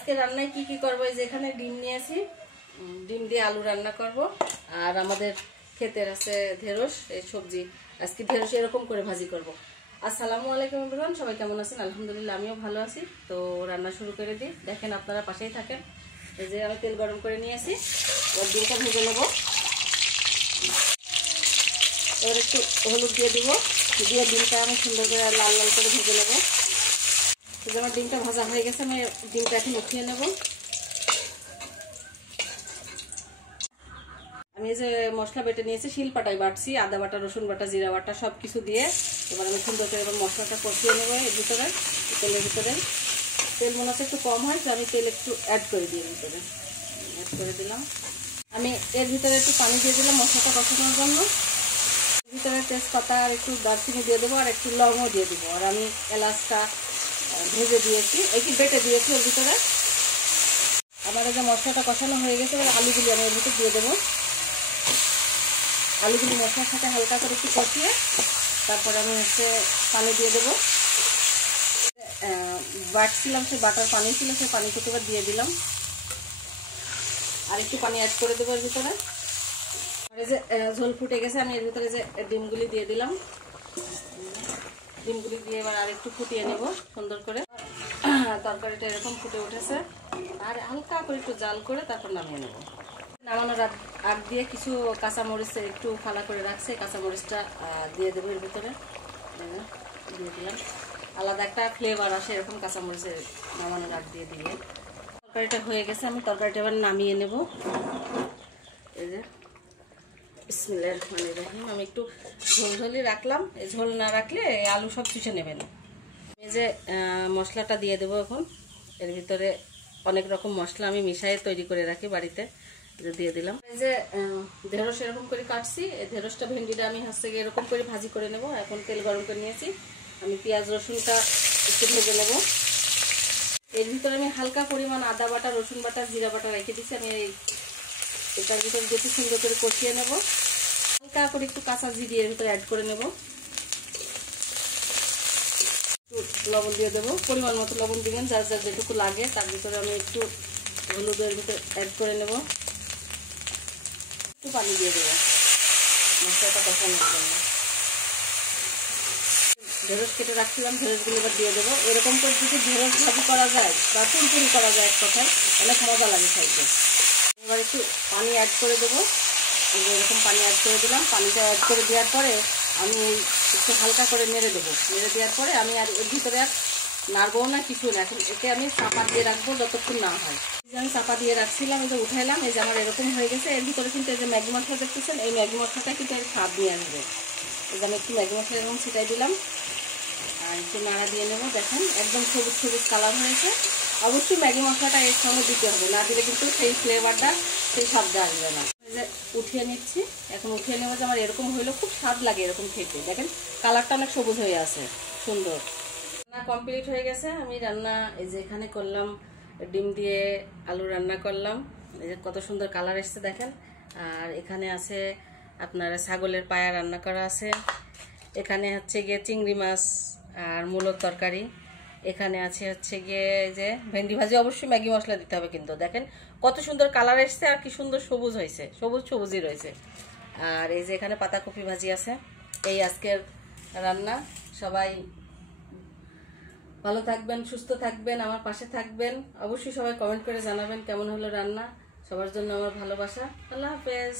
আজকে রান্নায় কি কি করব, এই যে এখানে ডিম নিয়েছি, ডিম দিয়ে আলু রান্না করব। আর আমাদের ক্ষেতের আছে ঢেঁড়স, এই সবজি আজকে ঢেঁড়স এরকম করে ভাজি করব। আসসালামু আলাইকুম এভরিওয়ান, সবাই কেমন আছেন? আলহামদুলিল্লাহ আমিও ভালো আছি। তো রান্না শুরু করে দিই, দেখেন আপনারা পাশেই থাকেন। এই যে আমি তেল গরম করে নিয়েছি, এবার ডিমটা ভেজে নেব। এবার একটু হলুদ দিয়ে দিব, দিয়ে ডিমটা আমি সুন্দর করে লাল লাল করে ভেজে নেব। আমার ডিমটা ভাজা হয়ে গেছে, আমি ডিমটা এখন উঠিয়ে নেব। আমি এই যে মশলা বেটে নিয়েছি, শিলপাটায় বাটছি, আদা বাটা, রসুন বাটা, জিরা বাটা সব কিছু দিয়ে এবার আমি সুন্দর করে এবার মশলাটা কষিয়ে নেবো। এর ভিতরে তেলের ভিতরে তেল মনে হচ্ছে একটু কম হয়, তো আমি তেল একটু অ্যাড করে দিই, ভিতরে অ্যাড করে দিলাম। আমি এর ভিতরে একটু পানি দিয়ে দিলাম মশলাটা কষানোর জন্য। এর ভিতরে তেজপাতা আর একটু দারচিনি দিয়ে দেবো, আর একটু লবঙ্গ দিয়ে দেবো। আর আমি এলাচটা ভেজে দিয়েছি, একটু বেটে দিয়েছি ওর ভিতরে। আমার এই যে মশলাটা কষানো হয়ে গেছে, এবার আলুগুলি আমি এর ভিতরে দিয়ে দেবো। আলুগুলি মশলার সাথে হালকা করে একটু কষিয়ে তারপরে আমি পানি দিয়ে দেবো। বাটছিলাম, সে বাটার পানি ছিল, সে পানিটুকু এবার দিয়ে দিলাম। আর একটু পানি অ্যাড করে দেবো এর ভিতরে। আর এই যে ঝোল ফুটে গেছে, আমি এর ভিতরে যে ডিমগুলি দিয়ে দিলাম। ডিমগুলি দিয়ে এবার আর একটু ফুটিয়ে নেব সুন্দর করে। তরকারিটা এরকম ফুটে উঠেছে, আর হালকা করে একটু জাল করে তারপর নামিয়ে নেব। নামানোর আগ দিয়ে কিছু কাঁচামরিচ একটু ফালা করে রাখছে, কাঁচামরিচটা দিয়ে দেবো এর ভিতরে। দিয়ে দিলাম, আলাদা একটা ফ্লেভার আসে এরকম কাঁচামরিচের নামানোর আগ দিয়ে দিলে। তরকারিটা হয়ে গেছে, আমি তরকারিটা এবার নামিয়ে নেব। এই যে বিসমিল্লাহির রহমানির রহিম, আমি একটু ঝোল ঝোলই রাখলাম, এই ঝোল না রাখলে আলু সব চুষে নেবে না। এই যে মশলাটা দিয়ে দেবো এখন। এর ভিতরে অনেক রকম মশলা আমি মিশিয়ে তৈরি করে রাখি বাড়িতে, দিয়ে দিলাম। এই যে ঢেঁড়স এরকম করে কাটছি, এই ঢেঁড়সটা ভেন্ডিটা আমি এরকম করে ভাজি করে নেব। এখন তেল গরম করে নিয়েছি, আমি পেঁয়াজ রসুনটা একটু ভেজে নেব। এর ভিতরে আমি হালকা পরিমাণ আদা বাটা, রসুন বাটা, জিরা বাটা রেখে দিচ্ছি। আমি এটার ভিতরে যেটু সুন্দর করে কষিয়ে নেব। হালকা করে একটু কাঁচা জিরে এর ভিতরে অ্যাড করে নেব। লবণ দিয়ে দেবো, পরিমাণ মতো লবণ দিবেন, যার যার যেটুকু লাগে। তার ভিতরে আমি একটু হলুদের ভিতরে অ্যাড করে নেব, একটু পানি দিয়ে দেবো মশলাটা কষানোর জন্য। ঢেঁড়স কেটে রাখছিলাম, ঢেঁড়সগুলো এবার দিয়ে দেবো। এরকম করে যদি ঢেঁড়স ভাজি করা যায় বা চুনচুরি করা যায়, এক কথায় অনেক মজা লাগে খাইতে। এবার একটু পানি অ্যাড করে দেবো, এরকম পানি অ্যাড করে দিলাম। পানিটা অ্যাড করে দেওয়ার পরে আমি একটু হালকা করে নেড়ে দেবো। নেড়ে দেওয়ার পরে আমি আর এর ভিতরে আর নাড়বো না, কিছু না। এখন একে আমি চাপা দিয়ে রাখবো যতক্ষণ না হয়। আমি চাপা দিয়ে রাখছিলাম, এই যে উঠাইলাম, এই যে আমার এরকম হয়ে গেছে। এর ভিতরে কিন্তু এই যে ম্যাগি মশলা দেখতেছেন, এই ম্যাগি মশলাটা কিন্তু এর স্বাদ নিয়ে আসবে। এই যে আমি একটু ম্যাগি মশলা এরকম ছিটাই দিলাম, আর একটু নাড়া দিয়ে নেবো। দেখেন একদম সবুজ সবুজ কালার হয়েছে। অবশ্যই ম্যাগি মশলাটা এর সঙ্গে দিতে হবে, না দিলে কিন্তু সেই ফ্লেভারটা, সেই স্বাদটা আসবে না। এই যে উঠিয়ে নিচ্ছি, এখন উঠিয়ে নেবো। যে আমার এরকম হইলো, খুব স্বাদ লাগে এরকম খেতে। দেখেন কালারটা অনেক সবুজ হয়ে আছে, সুন্দর। রান্না কমপ্লিট হয়ে গেছে। আমি রান্না এই যে এখানে করলাম, ডিম দিয়ে আলু রান্না করলাম। এই যে কত সুন্দর কালার এসছে দেখেন। আর এখানে আছে আপনার ছাগলের পায়া রান্না করা আছে। এখানে হচ্ছে গিয়ে চিংড়ি মাছ আর মূলোর তরকারি। এখানে আছে হচ্ছে গিয়ে যে ভেন্ডি ভাজি। অবশ্যই ম্যাগি মশলা দিতে হবে কিন্তু। দেখেন কত সুন্দর কালার এসছে, আর কি সুন্দর সবুজ হয়েছে, সবুজ সবুজই রয়েছে। আর এই যে এখানে পাতাকপি ভাজি আছে। এই আজকের রান্না। সবাই ভালো থাকবেন, সুস্থ থাকবেন, আমার পাশে থাকবেন। অবশ্যই সবাই কমেন্ট করে জানাবেন কেমন হলো রান্না। সবার জন্য আমার ভালোবাসা। আল্লাহ হাফেজ।